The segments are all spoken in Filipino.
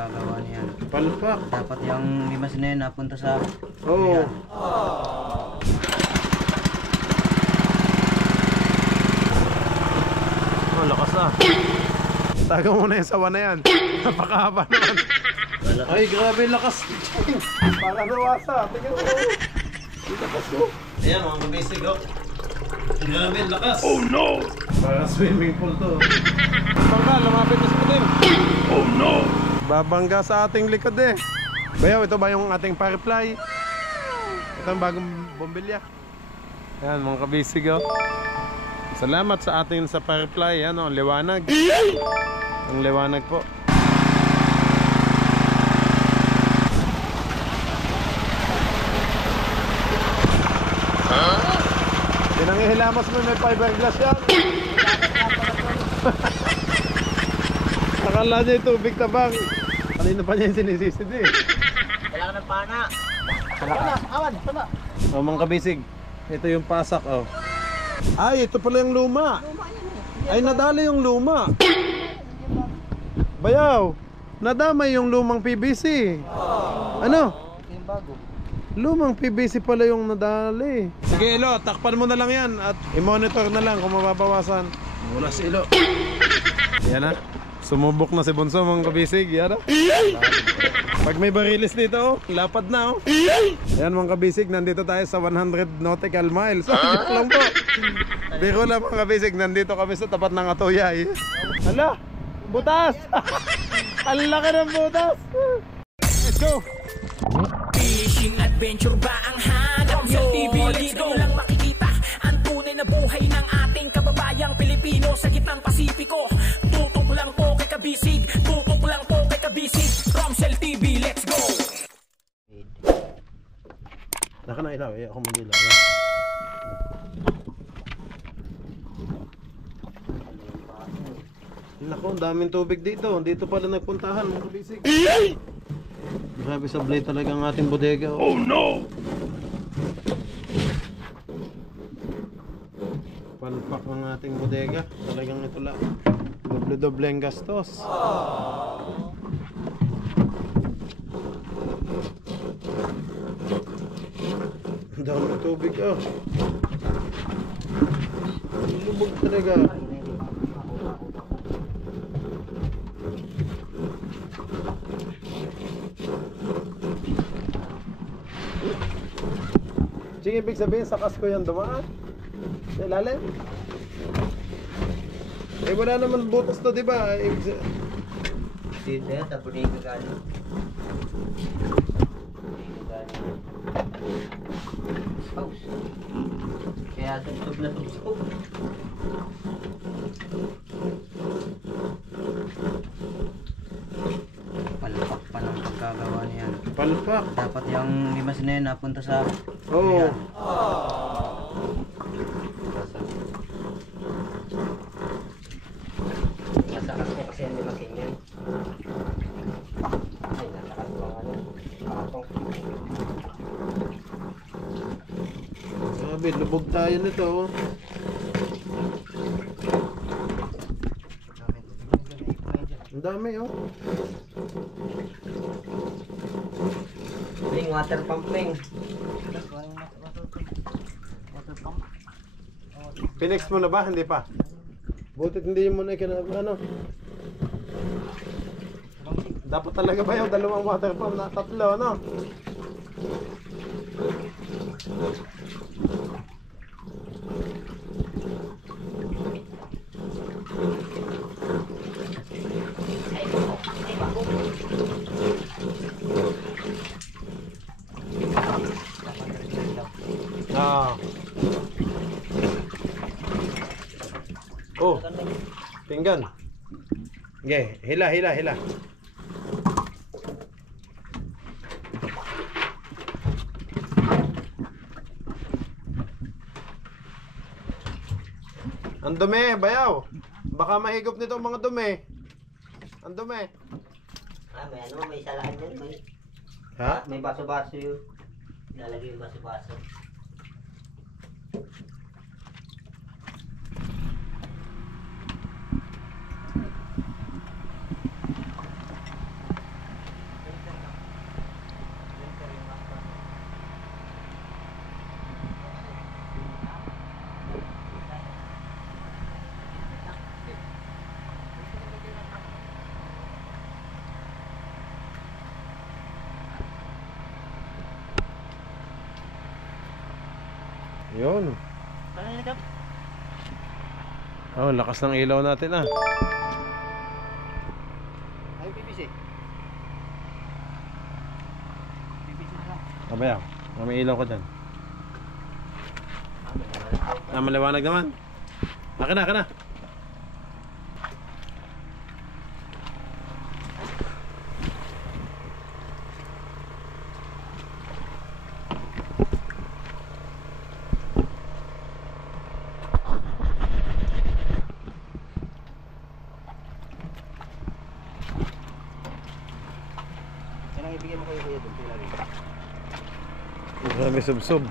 pagkagawa niyan. Palpak. Dapat yung limas na yun napunta sa... Oo. Oh, lakas na. Taga muna yung sawa na yan. Napakahaba naman. Ay, grabe lakas. Para nawasa. Tingnan mo. Lakas ko. Ayan, mga kabisig oh. Grabe, lakas. Oh no! Para swimming pool to. Bangka, lumapit na sa puting. Oh no! Babangga sa ating likod eh. Bayaw, ito ba yung ating pariply? Ito ang bagong bombilya. Ayan, mga kabisig oh. Salamat sa atin sa pariply. Ano, liwanag. Ang liwanag po. Pinangihilamos mo, may fiberglass yan. Akala niya yung tubig tabang. Kanina pa niya yung sinisisid eh. Kailangan ng pana. Sana, awan, sana. O mga kabisig, ito yung pasak oh. Ay, ito pala yung luma. Ay, nadali yung luma. Bayaw, nadamay yung lumang PVC. Ano? Yung bago. Lumang PVC pala yung nadali. Sige, Elo, takpan mo na lang yan at i-monitor na lang kung mababawasan. Wala si Elo. Yan na. Sumubok na si Bonso, mga kabisig. Yan na. Pag may barilis dito, oh, lapad na oh. Yan mga kabisig, nandito tayo sa 100 nautical miles. Joke lang po. Biro lang mga kabisig, nandito kami sa tapat ng Atoyay. Hala, butas. Ang laki ng butas. Let's go. Fishing adventure ba ang hanap nyo? Dito lang makikita ang tunay na buhay ng ating kababayang Pilipino sa gitnang Pasipiko. Tutok lang po kay Kabisig, tutok lang po kay Kabisig. Romsel TV, let's go! Naka na ilaw, ako mag-ilaw. Naku, ang daming tubig dito. Dito pala nagpuntahan mga kabisig. Grabe sablay talaga ang ating bodega. Oh no! Palpak ang ating bodega. Talagang ito lang. Doble-doble ang gastos. Ang daming tubig oh. Lubog talaga. Sige, ibig sabihin sa kasko yan dumaan sa ilalim. Eh wala naman butas to, diba? Dito yan, sa Buniga galing. House. Kaya tugtog na tugtog. Palpak pa ng pagkagawa niyan. Palpak. Dapat yung limas na yun napunta sa... Oo. Nasakas ko kasi yung limas yun. Ay, nasakas ko ang ano. Pakatong. Sabi, lubog tayo nito oh. Ang dami oh. Ling, water pump ling. Pinex mo na ba? Hindi pa. Butit hindi mo na ano. Dapat talaga ba yung dalawang water pump na tatlo, no? Ah. Oh. Pinggan. Okay, hila. Ang dumi, bayaw. Baka mahigop nito ang mga dumi. Ang dumi. Ah, may ano, may salahan yan. Ha? May baso-baso yun. Lalagay yung baso-baso. Yun. Oh, lakas ng ilaw natin ah. Ay, PPC. PPC na lang. Abaya, may ilaw ka dyan. Maliwanag naman. Akin na. Kailangan ibigay mo kayo doon. Marami sub-sub.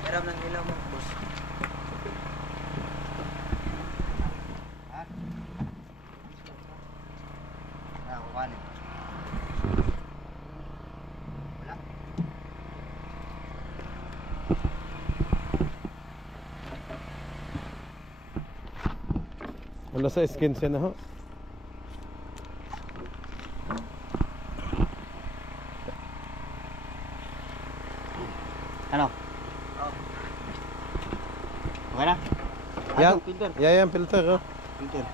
Meron ng ilaw mo, boss. Ha? Kukuhanin. Wala? Wala sa skin siya na ho. Ano? Okay na? Yan, Filter. yan filter oh. Filter.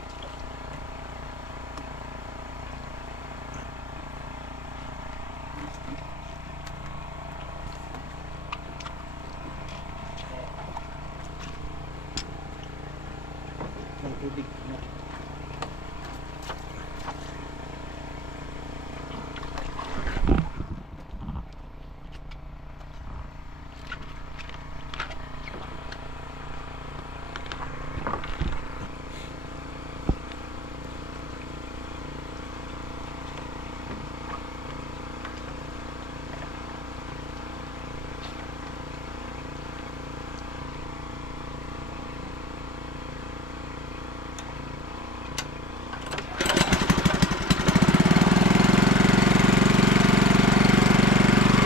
Ng tubig na.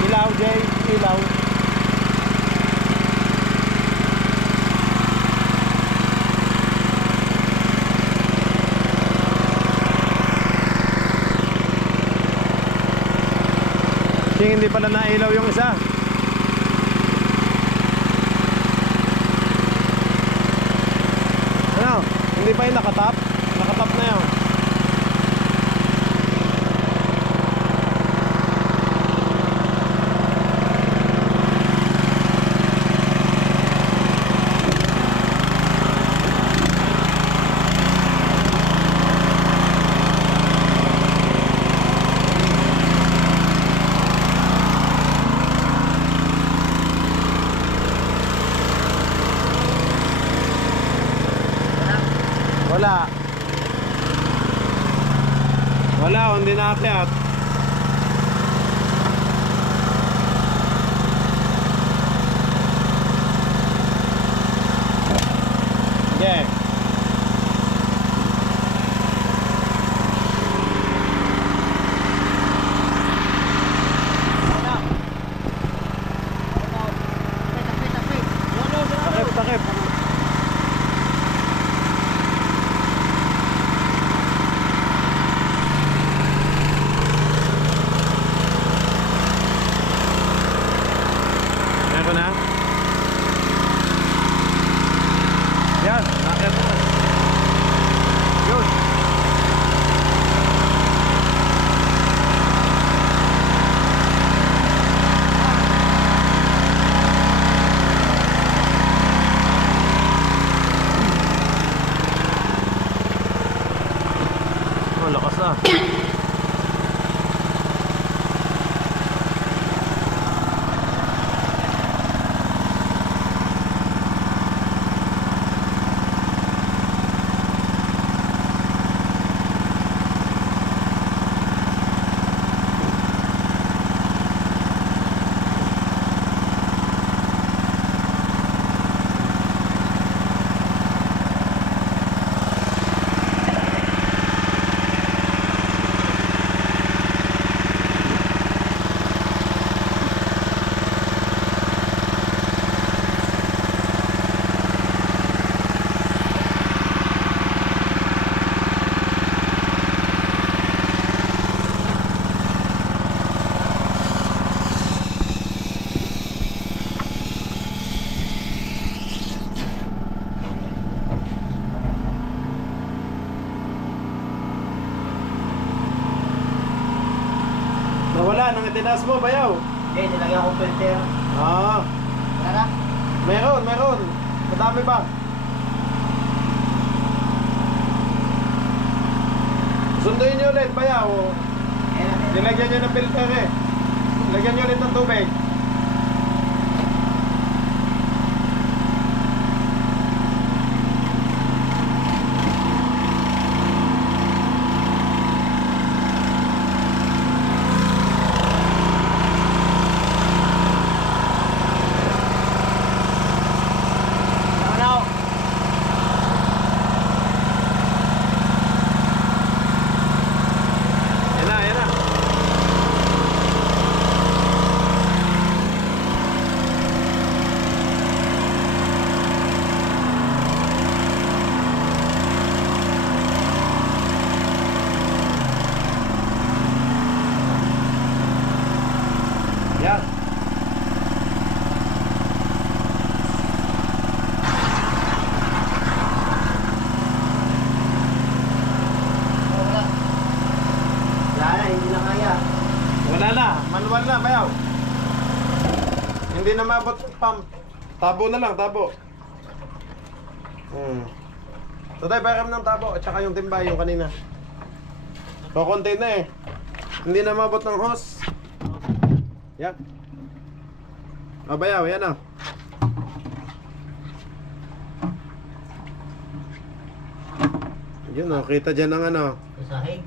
Ilaw, Jay, ilaw. Kasi hindi pala nailaw yung isa. Ano? Hindi pa yung nakatap? Nakatap na yun. Wala. Wala, hindi naakyat. Okay. Takip, takip. Meron na? Yan, nakit na. Yun. Oh, lakas na. Wala, nung itinaas mo, bayaw. Okay, nilagyan ko filter. Ah, Tara. meron. Madami ba? Sunduin nyo ulit, bayaw. Nilagyan nyo ng filter eh. Lagyan nyo ulit ng tubig. Yan na. Yan. Wala na, hindi na kaya. Wala na, manual na, bayaw. Hindi na mabot yung pump. Tabo na lang, tabo. Tatay, pakiram ng tabo at saka yung timba, yung kanina. Kukunti na eh. Hindi na mabot ng hose. Yan. O, bayaw, yan na. Yun o, kita dyan ang ano. Sahig.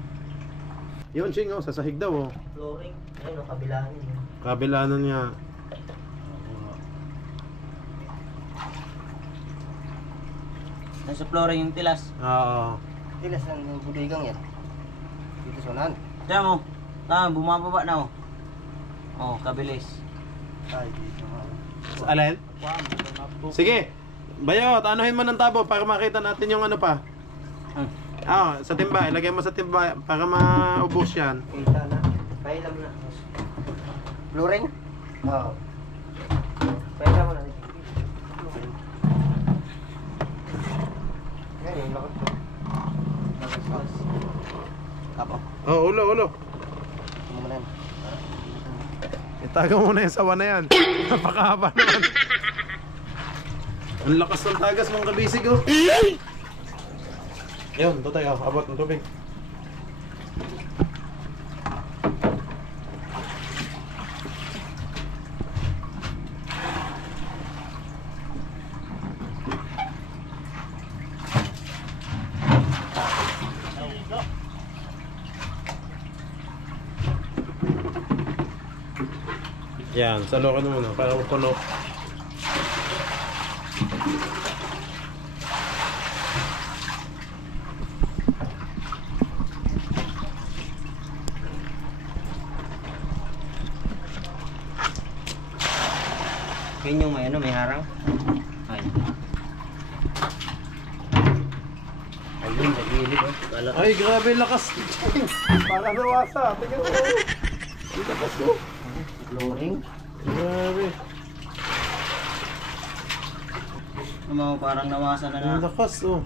Yun, Ching, sa sahig daw o. Flooring. Ayun, kabilaan yun. Kabilaan niya. Nasa flooring yung tilas. Oo. Tilas ng budigang yan. Dito sa unahan. Tiyan mo. Bumababa na oh. Oh, kabilis. Ay, dito. Alin? Sige. Bayot, anuhin mo ng tabo para makita natin yung ano pa. Sa timba. Ilagay mo sa timba para maubos yan. Kita na. Pailam na. Flooring? Oo. Pailam mo na. Yan yung lakot ko. Lakas. Kapo. Oh, ulo. Ano mo na yan? Itago mo na yung sawa na yan. Napakahaba naman. Ang lakas ng tagas mong kabisig oh. Yun, tutay oh. Abot ng tubig. Yan, salokan mo muna para puno. Yun yung may harang. Ay. Ayun, nagilid oh. Ay, grabe lakas. Para nawasa. Tingnan mo. Dito pa ko. Flooring. Grabe. Parang nawasan na Ang lakas oh.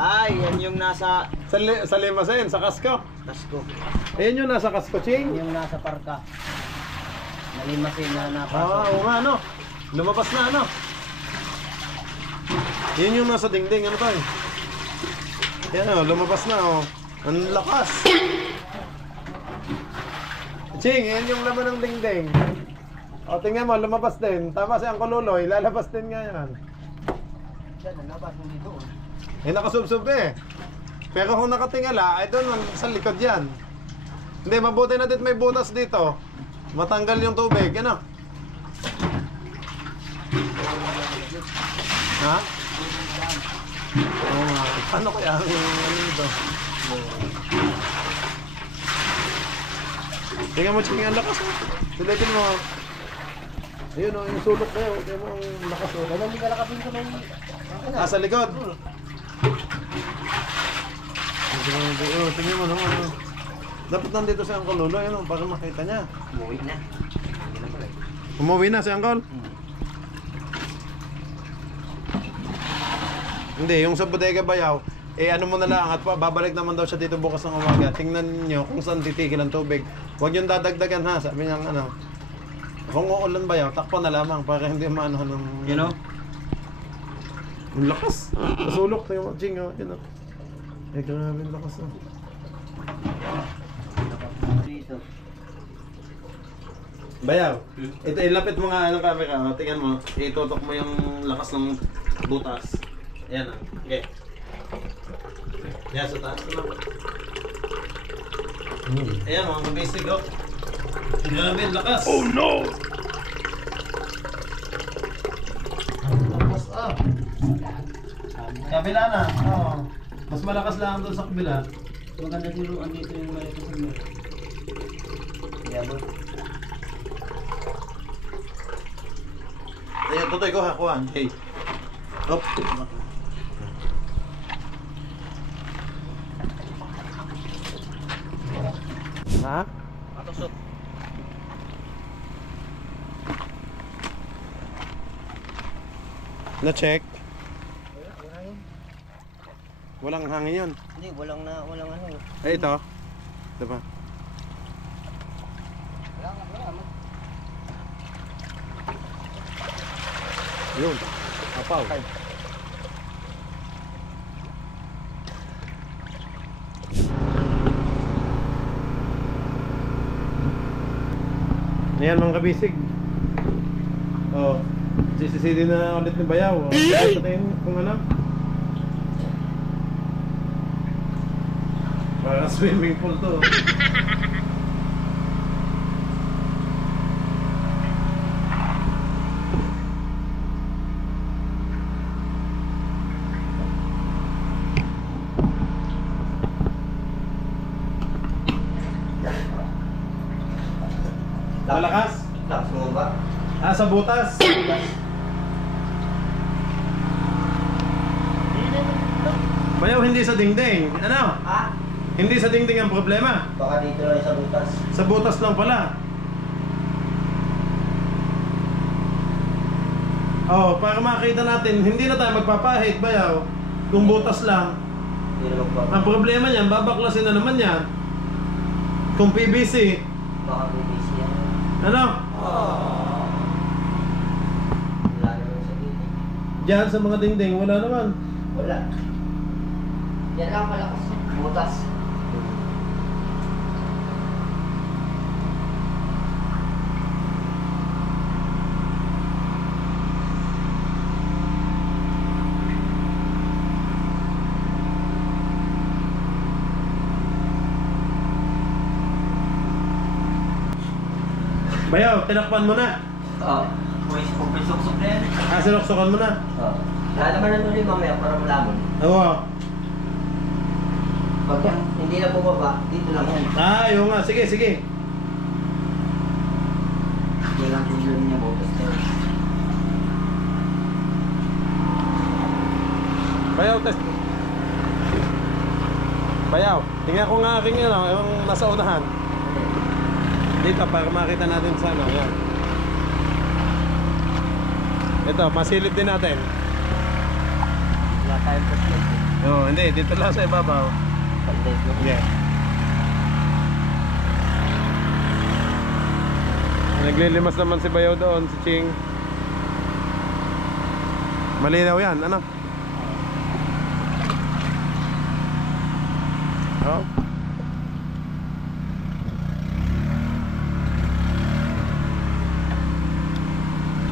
Ay, yan yung nasa Sa limasin, sa kasko. kasko. Ayun yung nasa kasko, Ching. Yung nasa parka. Nalimasin na Ah, napasok. oo nga, ano? Lumabas na, ano? Yun yung nasa dingding, ano to eh? Yan oh, lumabas na oh. Ang lakas! Ching, yan yung laman ng dingding. O, tingnan mo, lumabas din. Tama si Uncle Luloy, lalabas din nga yan. Diyan, nalabas mo dito. Eh, nakasubsob eh. Pero kung nakatingala, ay doon sa likod yan. Hindi, mabuti na din may butas dito. Matanggal yung tubig, ano? Ha? Oo nga. Ano kaya ang ano ito? Tingnan mo, Ching, ang lakas oh. Sulitin mo. Ayun oh, yung sulok na yun. Tingnan mo ang lakas oh. Ano, hindi ka nakapin sa may... Sa likod. Tingnan mo naman oh. Dapat nandito si Uncle Lolo, yun, para makita niya. Umuwi na. Hindi na pala. Umuwi na si Uncle? Hindi, yung sa Bodega Bayaw, ano mo na lang, at babalik naman daw siya dito bukas ng umaga. Tingnan niyo kung saan titigil ang tubig. Huwag yung dadagdagan ha, sabi niya kung uulan Bayaw, takpan na lamang para hindi maano ng... You know? Ang lakas! Nasulok na yung Jing, yun grabe ang lakas Dito. Bayaw, ito ilapit mo nga ang camera, tingnan mo, itutok mo yung lakas ng butas. Ayan okay. Yan, sa taas naman. Ayan mga basic grabe ang lakas! Oh no! Lakas kabila na, mas malakas lang doon sa kabila. Maganda dito andito yung malapit sa mga. Yabo. Ayan, tutoy ko ha, kuhan. Hey. Hop. Ha? Patusok. Na-check? Walang hangin yun. Hindi, walang ano. Eh, ito. Diba? Yun. Apaw. Ayan mga kabisig. Sisisidi na ulit ni Bayaw. Patayin kung ano. Parang swimming pool to. Malakas? Lakas mo ba? Sa butas. Bayaw, hindi sa dingding. Ano? Ha? Hindi sa dingding ang problema. Baka dito lang sa butas. Sa butas lang pala. Para makita natin, hindi na tayo magpapahit, Bayaw. Kung butas lang. Hindi na magpapahit. Ang problema niyan, babaklasin na naman yan. Kung PVC. Baka BBC yan. Ano? Wala naman sa dito. Diyan sa mga dingding, wala naman. Wala. Yan lang malakas. Butas. Bayaw, tinakpan mo na. Oo. May suksok na yan. Sinuksukan mo na. Oo. Wala naman na tuloy mamaya para malaman. Oo. Pag hindi na bumaba, dito lang yan. Yun nga. Sige, sige. Yan lang problem niya, butas na. Bayaw, test. Bayaw, tingnan ko nga aking yung nasa unahan. Dito para makita natin sa ano. Yan. Ito, masilip din natin. Wala tayong problem. Hindi. Dito lang sa ibabaw. Panday ko. Yeah. Naglilimas naman si Bayaw doon, si Ching. Malinaw yan, ano?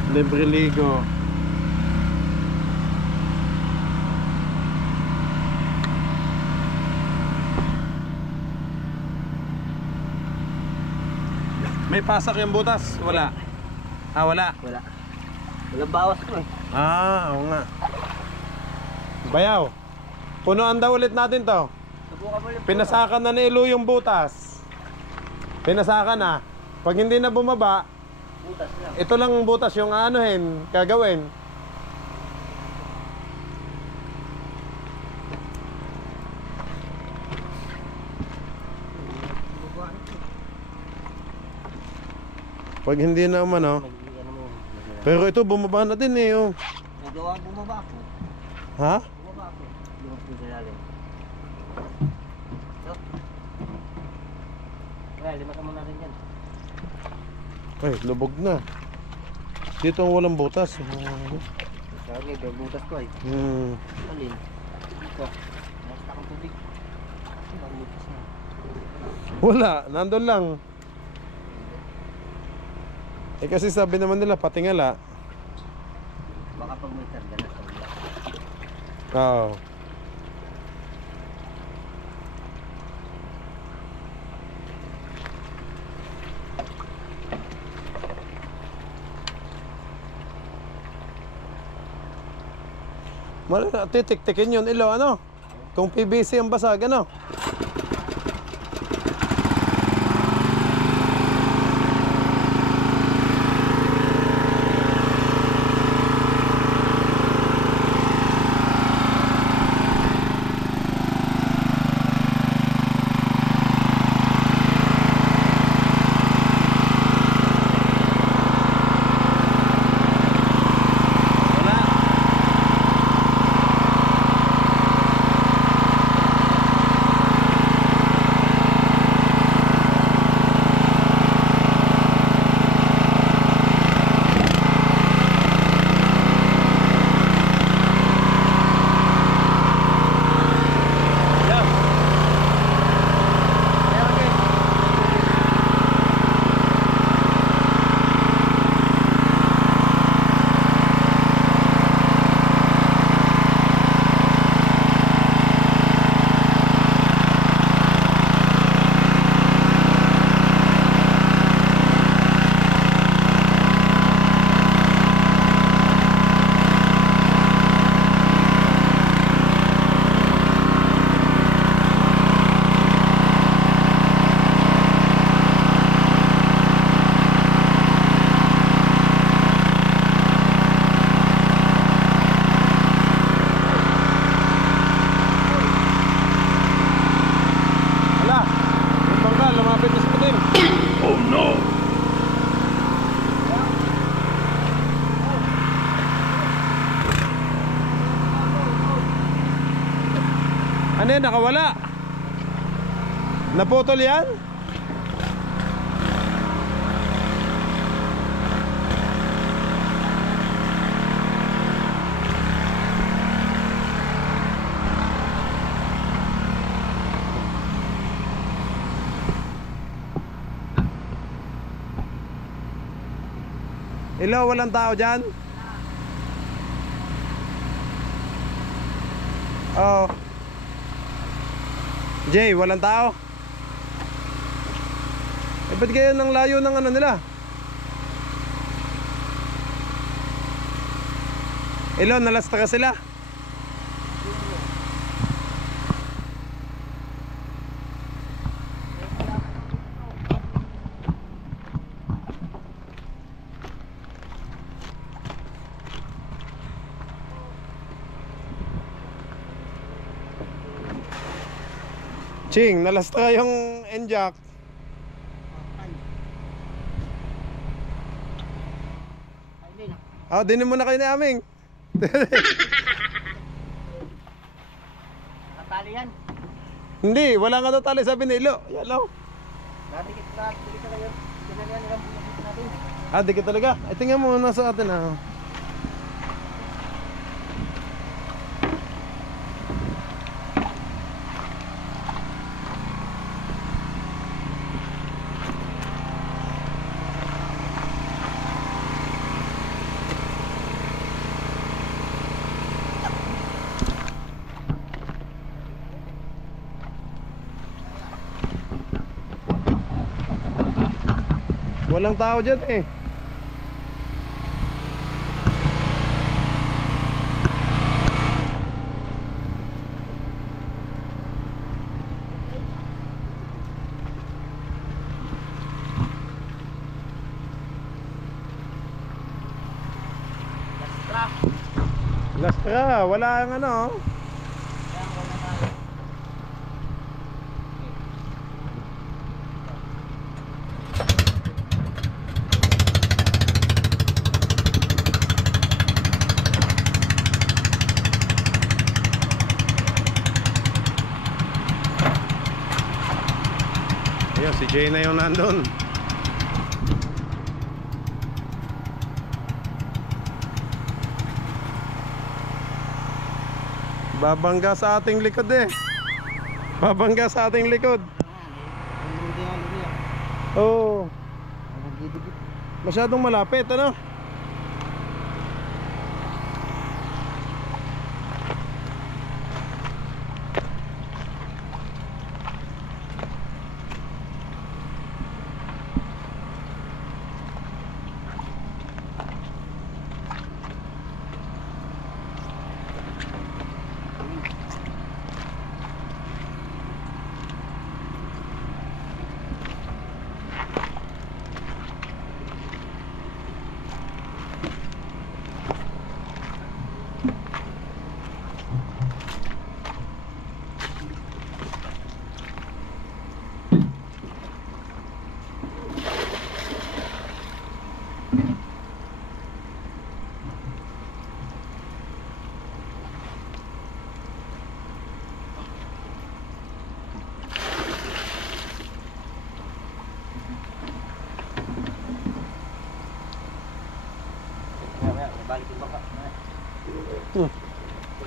Libre ligo. May pasak yung butas? Wala. Wala. Wala. Walang bawas ko eh. Oo nga. Bayaw, punuan daw ulit natin to. Subukan mo ulit. Pinasakan na ni Ilo yung butas. Pinasakan na. Pag hindi na bumaba, Butas lang. ito lang ang butas yung anuhin, gagawin. Pag hindi na umano. Pero ito bumaba na din eh. Oh. Nagawa bumaba ako. Ha? Bumaba ako. Lumos ko sa lalim. So. Well, limasan mo natin yan. Ay, lubog na. Dito ang walang butas. Sabi, gabutas ko ay. Alin? Ito. Nasta kang tubig. Malutas na. Wala, nandun lang. Eh kasi sabi naman nila patingala. Baka pag may targa na sa ulo. Oo. Titik-tikin yun, ilo, ano? Kung PVC ang basag, ano? Ano yan, nakawala? Naputol yan? Hello, walang tao dyan? Oh. Jay, walang tao? Eh, ba't kaya nang layo ng ano nila? Hello, nalasta ka sila? Ching, nalasta yung N-jack. Oh, dinin mo na kayo ni Aming. Nakatali yan. Hindi, wala nga daw tali, sabi ni Ilo. Yalo. Natikit na yun. Tinalian nilang bumasit natin. Ah, dikit talaga. Ay, tingnan mo, nasa atin ah. Walang tao dyan eh. Lastra, wala ang ano. Ayun, si Jay na yung nandun. Babangga sa ating likod eh. Babangga sa ating likod. Oo. Masyadong malapit, ano?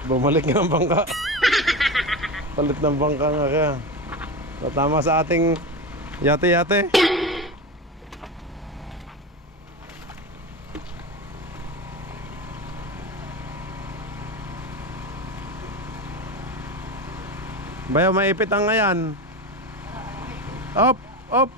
Bumalik nga ang bangka. Palit ng bangka nga kaya. Tama sa ating yate-yate. Bayaw, maipit ang ngayan. Up, up.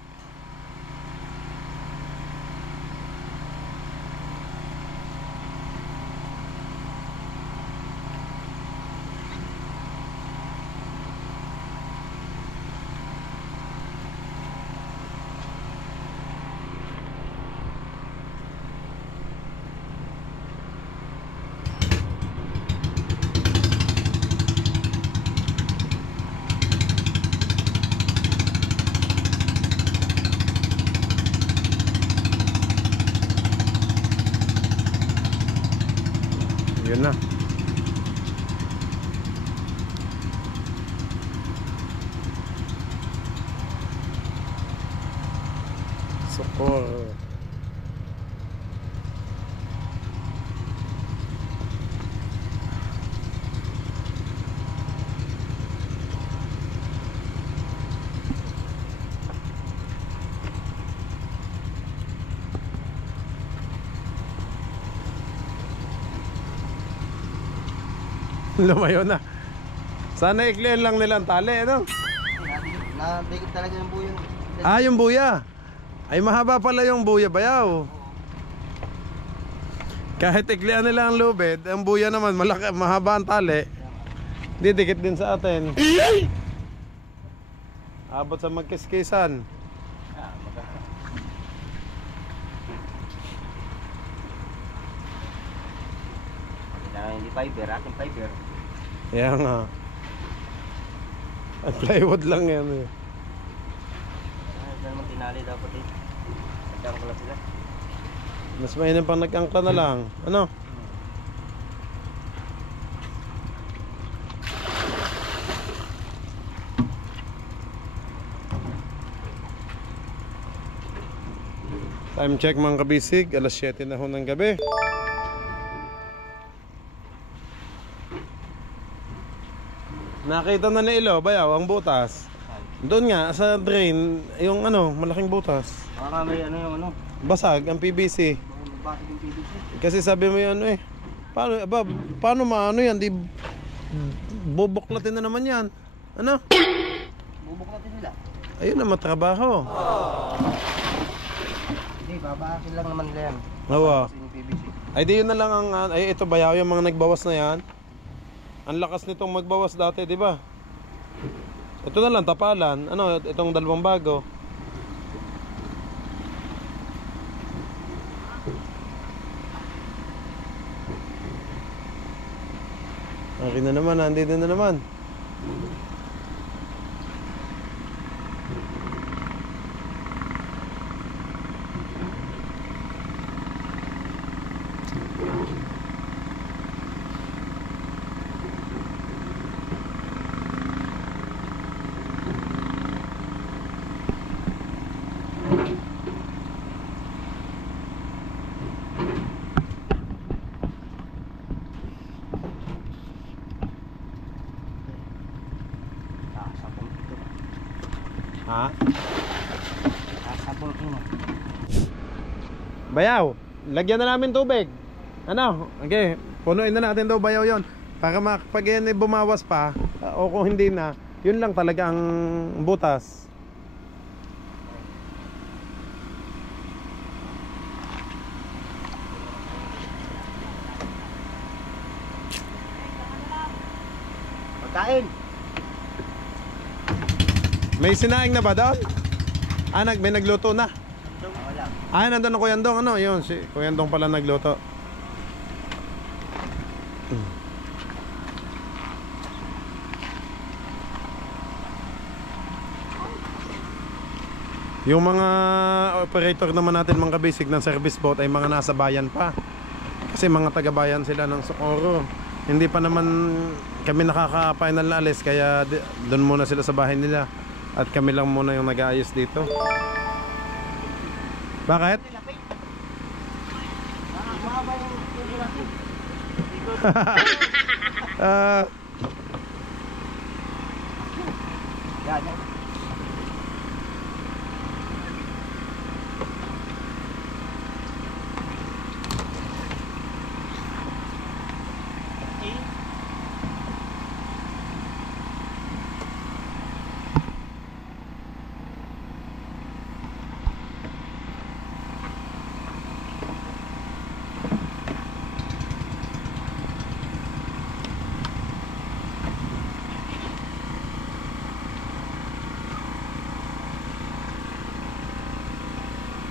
Yun na. Sokor. Lumayo na. Sana iklian lang nilang tali, ano? Nadikit talaga yung buyang. Ah, yung buya. Ay, mahaba pala yung buya, bayaw. Kahit iklian nila ang lubid, ang buya naman malaki, mahaba ang tali. Didikit din sa atin. Abot sa magkiskisan. Hindi fiber, ating fiber. Kaya nga. At plywood lang yan eh. Ito naman tinali dapat eh. Nagkangkala sila. Mas mainam pang nag-angkla na lang. Ano? Time check mga kabisig, alas 7 na ho ng gabi. Nakita na ni Ilo, bayaw, ang butas. Doon nga, sa drain, yung ano, malaking butas. Baka may ano yung ano. Basag, ang PVC. Bakit yung PVC? Kasi sabi mo yung ano eh. Paano maano yan? Di bubuklatin na naman yan. Ano? Bubok natin sila. Ayun na, matrabaho. Hindi, babaasin lang naman nila yan. Hawa. Kasi yung PVC. Ay di yun na lang ang, ay ito bayaw yung mga nagbawas na yan. Ang lakas nitong magbawas dati, di ba? Ito na lang, tapalan. Ano, itong dalawang bago. Akin na naman, nandito na naman. Ha? Sabol ko. Bayaw, lagyan na namin tubig. Ano? Okay, punuin na natin daw bayaw yon. Para pag yan bumawas pa, o kung hindi na, yun lang talaga ang butas. Pagkain. May sinaing na ba doon? May nagluto na. Wala. Nandun na Kuya Ndong. Ano? Yun, si Kuya Ndong pala nagluto. Yung mga operator naman natin, mga kabisig ng service boat ay mga nasa bayan pa. Kasi mga taga-bayan sila ng Socorro. Hindi pa naman kami nakaka-final na alis, kaya doon muna sila sa bahay nila. At kami lang muna yung nag-aayos dito. Bakit? Yan.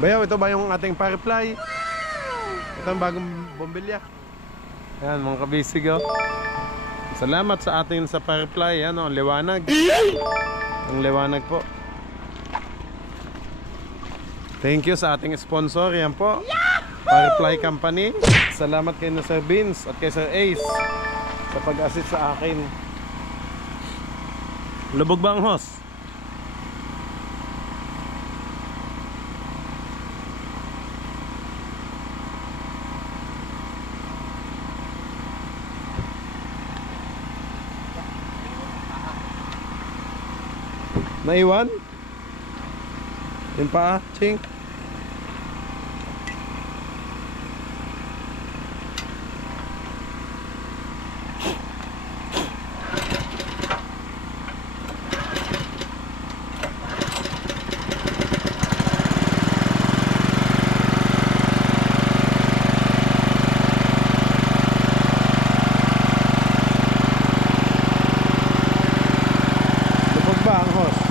Bayaw, ito ba yung ating Firefly? Ito ang bagong bombilya. Yan mga kabisig, oh. Salamat sa ating sa Firefly. Yan, oh, ang liwanag. Ang liwanag po. Thank you sa ating sponsor. Yan po, Firefly Company. Salamat kay Sir Vince at kay Sir Ace sa pag-assist sa akin. Lubog ba ang hose? Naiwan? Yung paa, Ching? Lubog ba ang hose?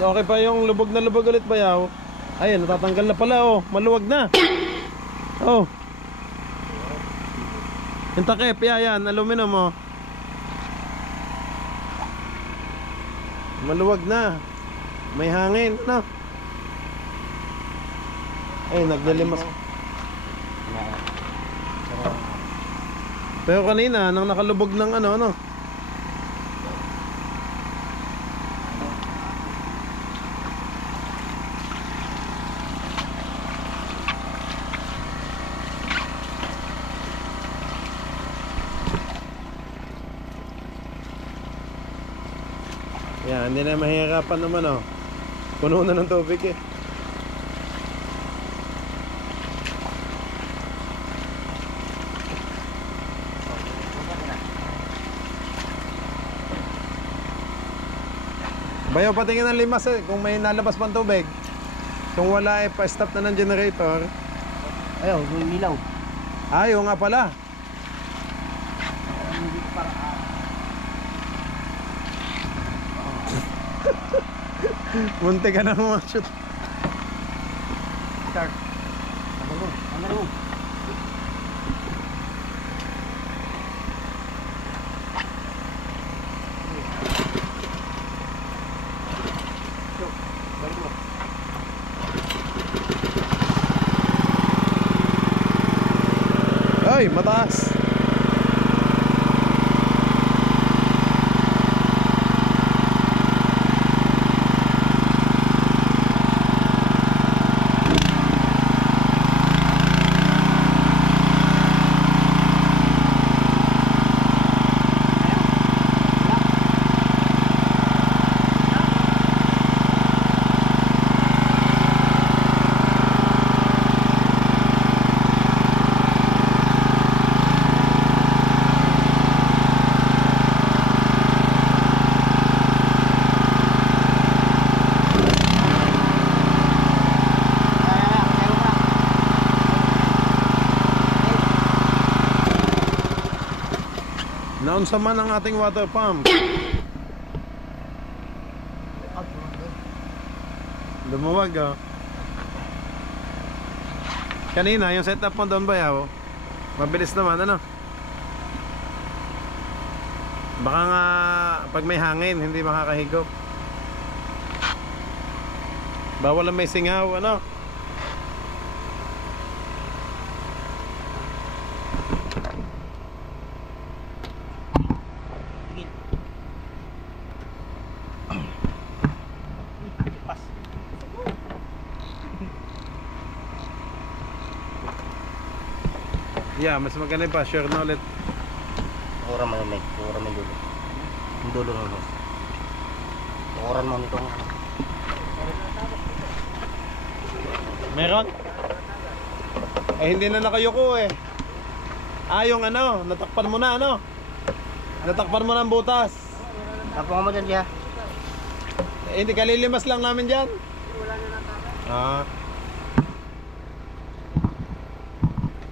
Mas okay pa yung lubog na lubog ulit bayaw. Ayun, natatanggal na pala oh. Maluwag na. Oh. Yung takip, yan, aluminum oh. Maluwag na. May hangin, ano? Ay, naglilimas. Pero kanina, nang nakalubog ng ano. Yan, hindi na mahihirapan naman oh. Puno na ng tubig eh. Bayaw, patingin ng limas eh, kung may nalabas pang tubig. Kung wala eh, pa-stop na ng generator. Ayaw, yung ilaw. Ayaw nga pala. Munti ka na ma-shoot. Start. Ano mo? Ay, mataas. Naunsa man ang ating water pump. Lumuwag oh. Kanina yung setup mo doon bayaw, mabilis naman ano. Baka nga pag may hangin hindi makakahigop. Bawal ang may singaw ano. Yeah, mas maganda pa, sure na ulit. Tukuran mo yung tukuran mo yung dulo. Yung dulo ng hose. Tukuran mo nitong ano. Meron? Eh hindi na nakayuko eh. Ah, yung ano, natakpan mo na ano. Natakpan mo na ang butas. Tapungan mo dyan siya. Eh, hindi kalilimas lang namin dyan. Wala na natakpan. Ah.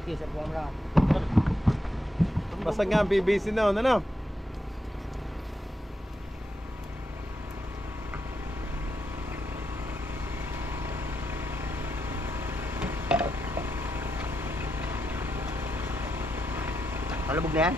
Sige, tapungan mo lang. Basag nga ang PVC na, ano? Malubog na yan?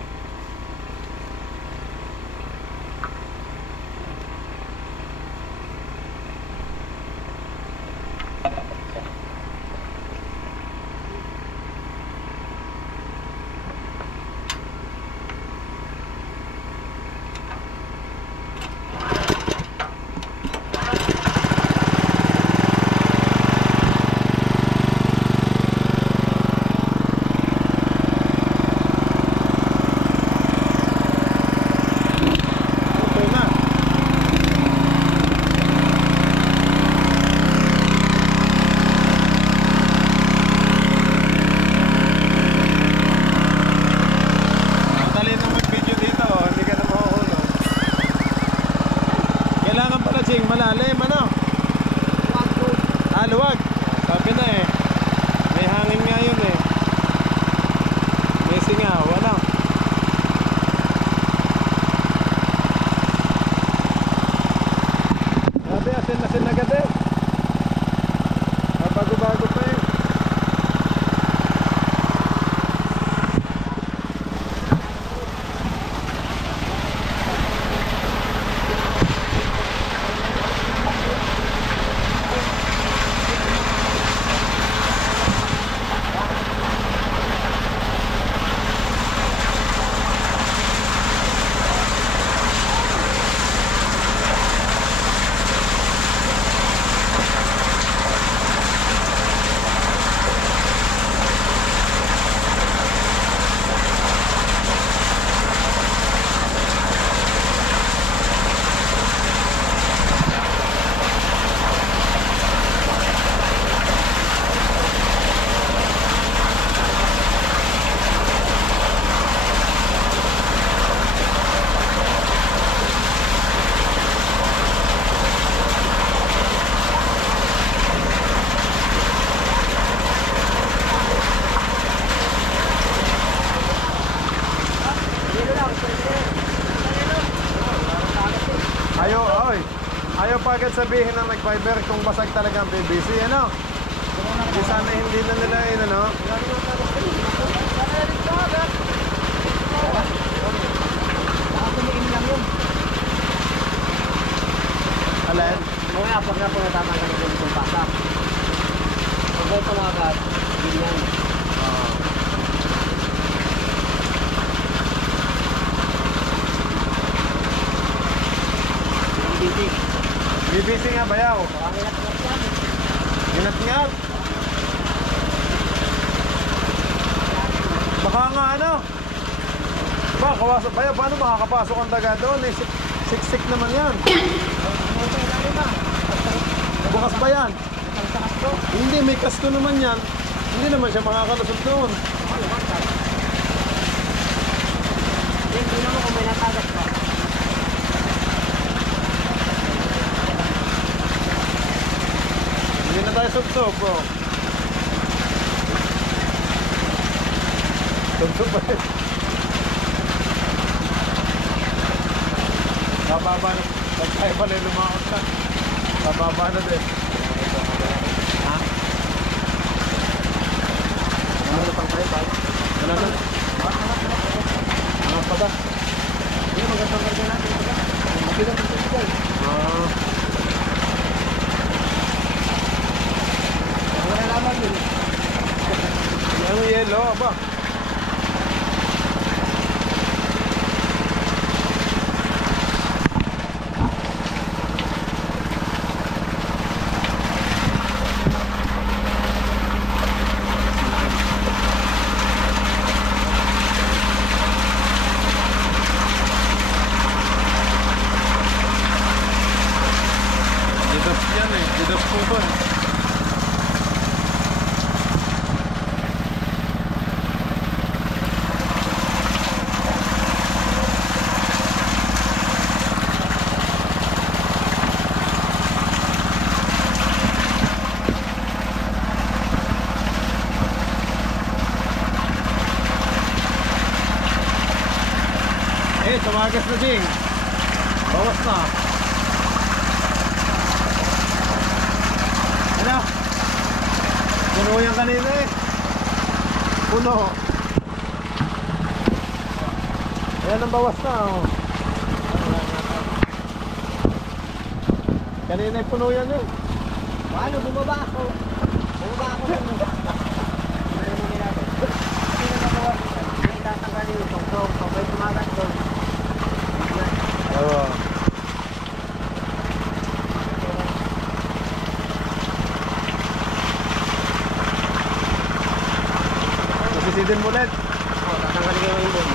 pa agad sabihin ng nag-fiber kung basag talaga ang PVC, ano? Di sana hindi na nila yun, ano? Nakatumiin lang yun. Alin? Mga pag na po natama ka nito yung pasak. Pag may pamagat, yun yan. PVC nga bayaw. Ingat-ingat. Baka nga ano? Ba, kawasan bayaw. Paano makakapasok ang daga doon? Eh, siksik naman yan. Bukas ba yan? Hindi, may kasko naman yan. Hindi naman siya makakalusot doon. Hindi naman kung may natagat pa. Hindi na tayo sub-sub, bro. Sub-sub pa rin. Bababa na. Pag tayo pala lumakot na. Bababa na din. Ha? Ano na pang tayo, pal? Wala na. Angat pa ba? Hindi, magandang karga natin. Mabilang ito ito. Wala naman yun. Ang yellow, aba. Didas yan eh, didas po ba? Eh, tumagas na ding. Bawas na. Ano? Puno yan kanina eh. Puno. Ayan ang bawas na oh. Kanina eh, puno yan eh. Paano? Bumaba ako. Bumaba ako. Ano mo ginagawa? Hindi na nagawa. Hindi tatanggalin yung tongtong. Pag may tumagat doon. Oo. Nasisidin mo ulit. Oo, tatanggalin yung ibon.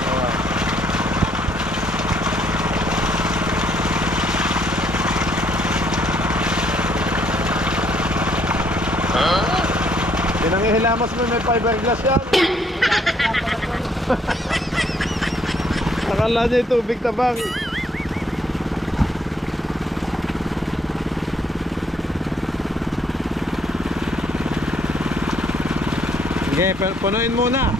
Pinangihilamas mo may fiberglass yan. Nakala niya yung tubig tabang. Sige, punuin muna.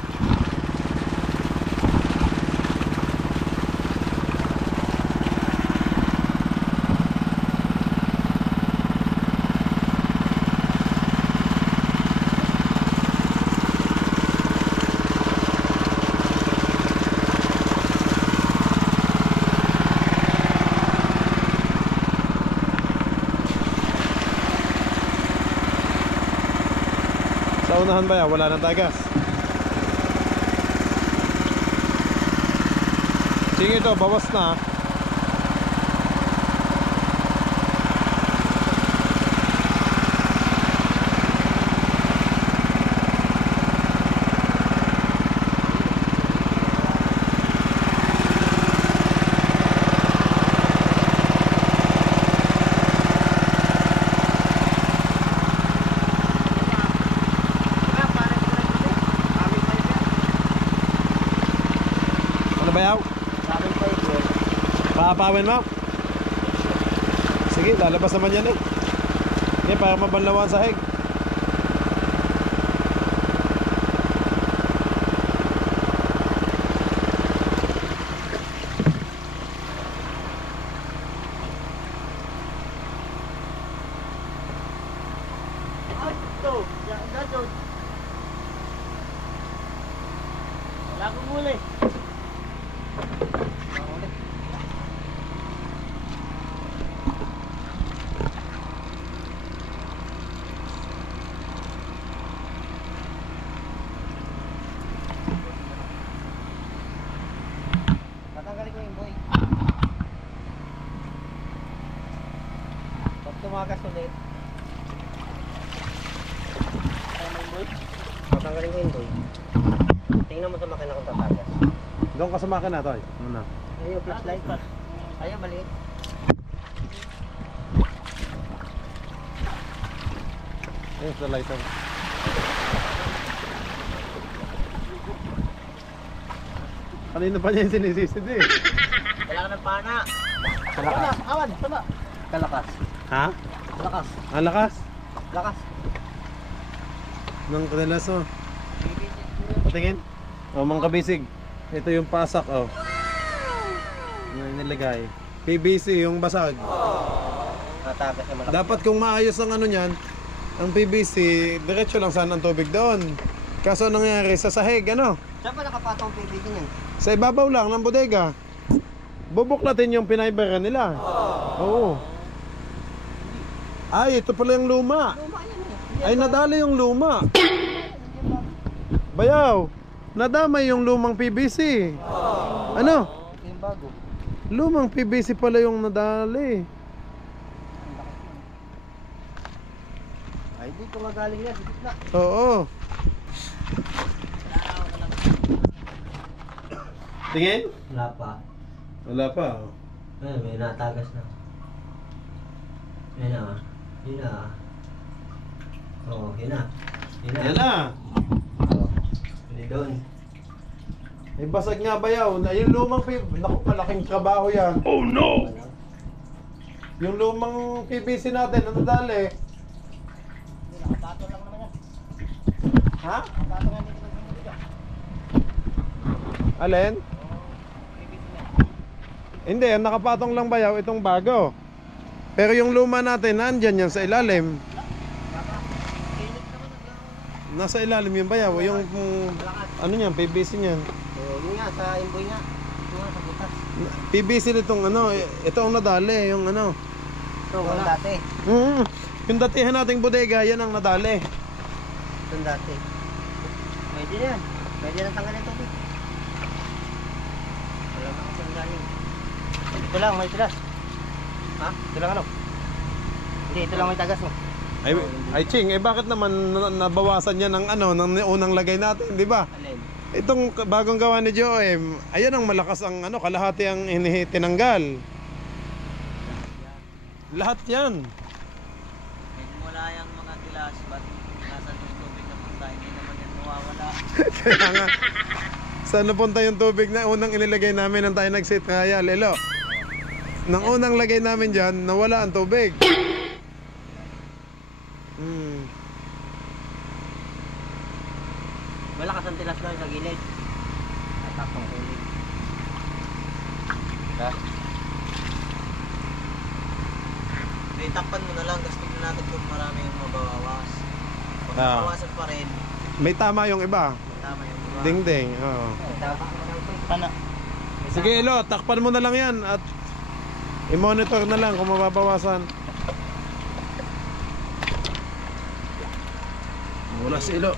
Sa unahan ba yan? Wala nang tagas. Sige ito, bawas na. Ano ba yaw? Sabi pa ito. Paapawin mo? Sige, lalabas naman yan eh. Hindi, para mabanlawan sa hig. Ako muli. Tatanggalin ko yung boy. Pag tumakas ulit. Tatanggalin ko yung boy. Tingnan mo sa makina kung tatagas. Doon ka sa makina, Toy. Muna. Ayun, flashlight. Ayun, maliit. Ayun, sa lighter. Kanina pa niya yung sinisisid eh. Kailangan ng pana. Kalakas. Awan, sama. Kalakas. Ha? Lakas. Ang lakas? Lakas. Ng kadalas oh. Patingin. Oh, mga kabisig. Ito yung pasak oh. Yung nilagay. PVC yung basag. Natagas yung malaki. Dapat kung maayos ang ano niyan, ang PVC, diretso lang sana ang tubig doon. Kaso nangyari sa sahig, ano? Saan ba nakapatong PVC niyan? Sa ibabaw lang ng bodega. Bubuklatin yung pinaybaran nila. Oo. Ay, ito pala yung luma. Luma yan eh. Ay, nadali yung luma. Bayaw, nadamay yung lumang PVC. Ano? Ito yung bago. Lumang PVC pala yung nadali. Ay, dito nga galing yan. Dito na. Oo. Tingin? Wala pa. Wala pa. Oh. Ayun, may natagas na. Yan na. Yun na. Oo, yun na. Yun na. Yan na. Oo. Hindi doon. May basag nga bayaw. Na yung lumang PVC. Naku, malaking trabaho yan. Oh no! Yung lumang PVC natin, ano dali? Hindi, nakapato lang naman yan. Ha? Nakapato nga dito sa dito. Alin? Hindi, ang nakapatong lang bayaw itong bago. Pero yung luma natin, nandyan yan sa ilalim. Nasa ilalim yung bayaw. Yung ano niyan, PVC niyan. Oo, yun nga, sa imboy nga. Ito nga, sa butas. PVC nitong ano, ito ang nadali, yung ano. Ito, wala. Dati. Yung datihan nating bodega, yan ang nadali. Ito dati. Pwede yan. Pwede na tanggalin ito. Wala na kasi ang galing. Ito lang, may tigas. Ha? Ito lang ano? Hindi, ito lang may tagas mo. Ay Ching, bakit naman nabawasan yan ng ano, ng unang lagay natin, di ba? Alin? Itong bagong gawa ni Joem, ayan ang malakas ang ano, kalahati ang tinanggal. Lahat yan. Wala yung mga tilas, ba't nasa tubig na punta, hindi naman yan mawawala. Kaya nga, saan napunta yung tubig na unang inilagay namin nang tayo nag-sit trial, Elo? Nang unang lagay namin dyan, nawala ang tubig. Malakas ang tilas ko sa gilid. Tatapang ulit. Ha? May takpan mo na lang, tapos tignan natin kung marami yung mabawawas. Kung mabawasan pa rin, May tama yung iba. tama yung iba. Ding-ding. Oo. Tama mo lang po. Pana? Sige, Elo, takpan mo na lang yan at i-monitor na lang kung mababawasan. Wala si Elo.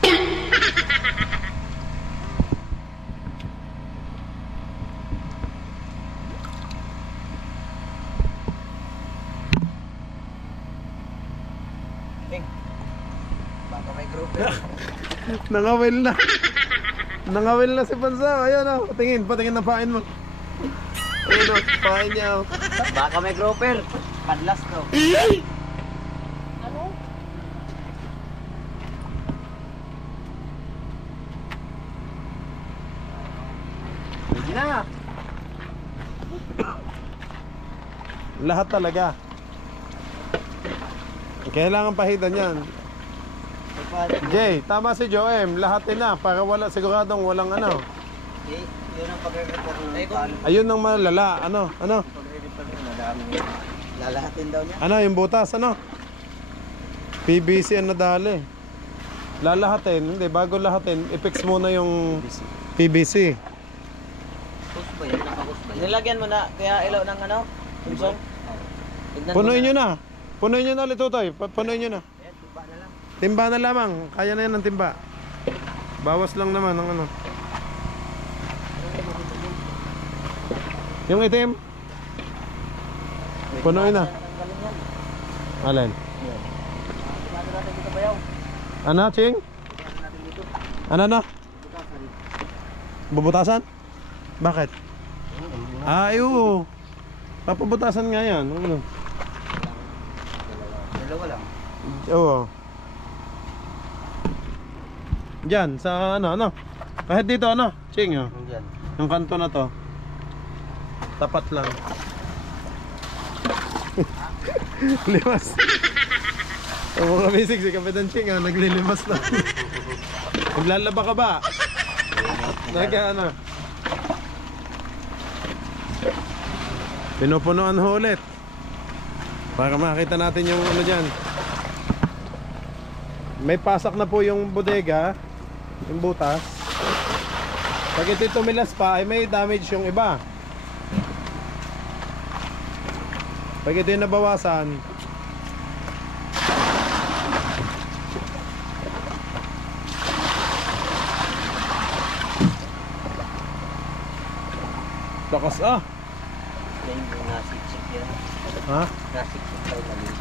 Baka may group. Nangawil na. Nangawil na si Pansaw. Ayun o. Patingin ng pain mo. Ayun o, pain niya o. Baka may grouper. Padlas to. Ano? Pwede na. Lahat talaga. Kailangan pahidan yan. Jay, tama si Joem. Lahat na para wala, siguradong walang ano. Okay, yun ang pag-report ng pan. Ayun ang malala. Ano? Pag-report ng madami. Lalahatin daw niya. Ano yung butas? Ano? PVC ang nadali. Lalahatin. Hindi, bago lahatin, i-fix muna yung PVC. Hose ba yan? Naka-hose ba yan? Nilagyan mo na kaya ilaw ng ano? Tunsong? Tignan mo Punuin nyo na. Punuin nyo na ulit, Totoy. Punuin nyo na. Ayan, tuba na lang. Timba na lamang. Kaya na yan ng timba. Bawas lang naman ang ano. Yung itim. Punuin na. Tanggalin yan. Alin? Sigado natin dito bayaw. Ano, Ching? Sigado natin dito. Ano na? Butasan. Bubutasan? Bakit? Oo. Papabutasan nga yan. Ano? Dalawa lang. Oo. Diyan, sa ano? Kahit dito, ano? Ching, oh. Diyan. Yung kanto na to. Tapat lang. Limas. Ang mga bisig, si Kapitan Ching, ah, naglilimas na. Naglalaba ka ba? Ano? Pinupunuan ho ulit. Para makita natin yung ano dyan. May pasak na po yung bodega, yung butas. Pag ito'y tumilas pa, ay may damage yung iba. Pag ito'y nabawasan, lakas ah. Yan yung nasiksik yan. Ha? Nasiksik tayo lang yun.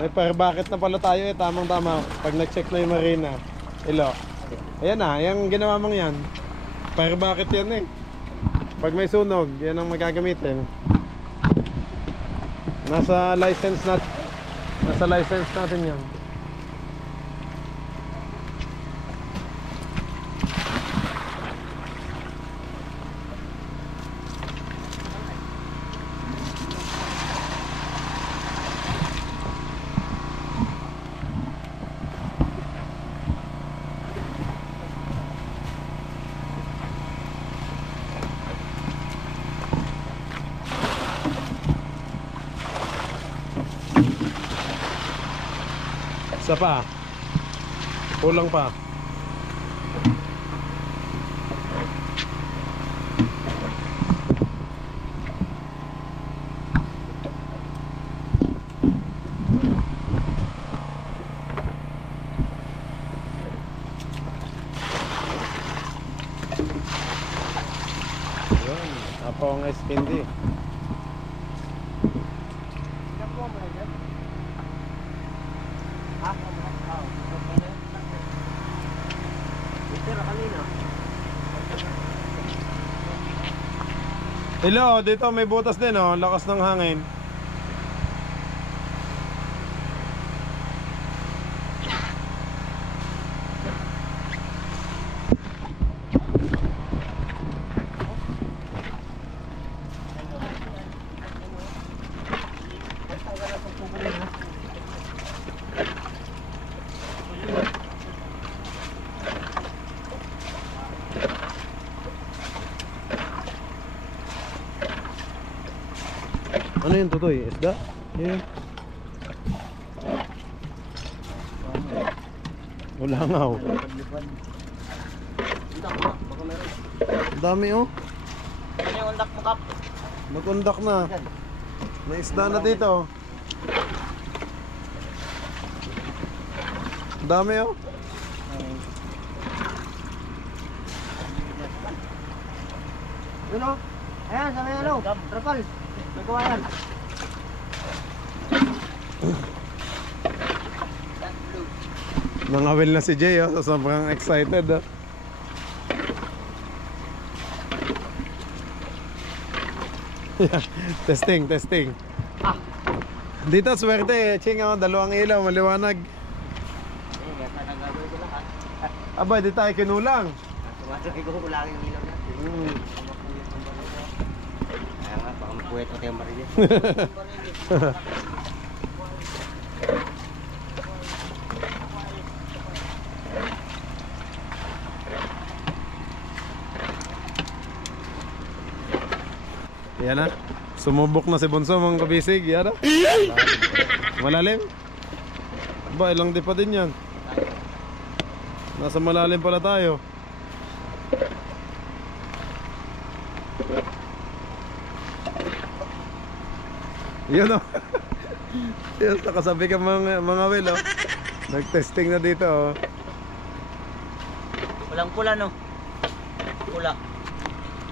May fire bucket na pala tayo eh, tamang tama. Pag nag-check na yung marina. Ilo. Ayan na, yung ginawa mong yan. Fire bucket yan eh. Pag may sunog, yan ang magagamitin. Nasa license natin yan. Isa pa. Kulang pa. Yun. Apo ang iskindi. Hello, dito may butas din oh, lakas ng hangin. Ano yun, Totoy? Isda? Yun. Ulangaw. Ang dami oh. Ano yung undak mo, Kap? Mag-undak na. May isda na dito. Ang dami oh. Yun o. Ayan, sa may ano. Trapal. May kawayan. Nangawil na si Jay oh. So, sobrang excited oh. Testing. Dito swerte eh. Ching oh, dalawang ilaw, maliwanag. Aba, di tayo kinulang. Sumasakay ko lang yung ilaw natin. Kaya nga, baka mapuwet ko tayong marilis. Yan na. Sumubok na si Bunso mga kabisig. Yan na. Malalim. Ba, ilang di pa din yan. Nasa malalim pala tayo. Yun o. Yun, nakasabi ka mga Will o. Nag-testing na dito o. Walang pula no? Pula.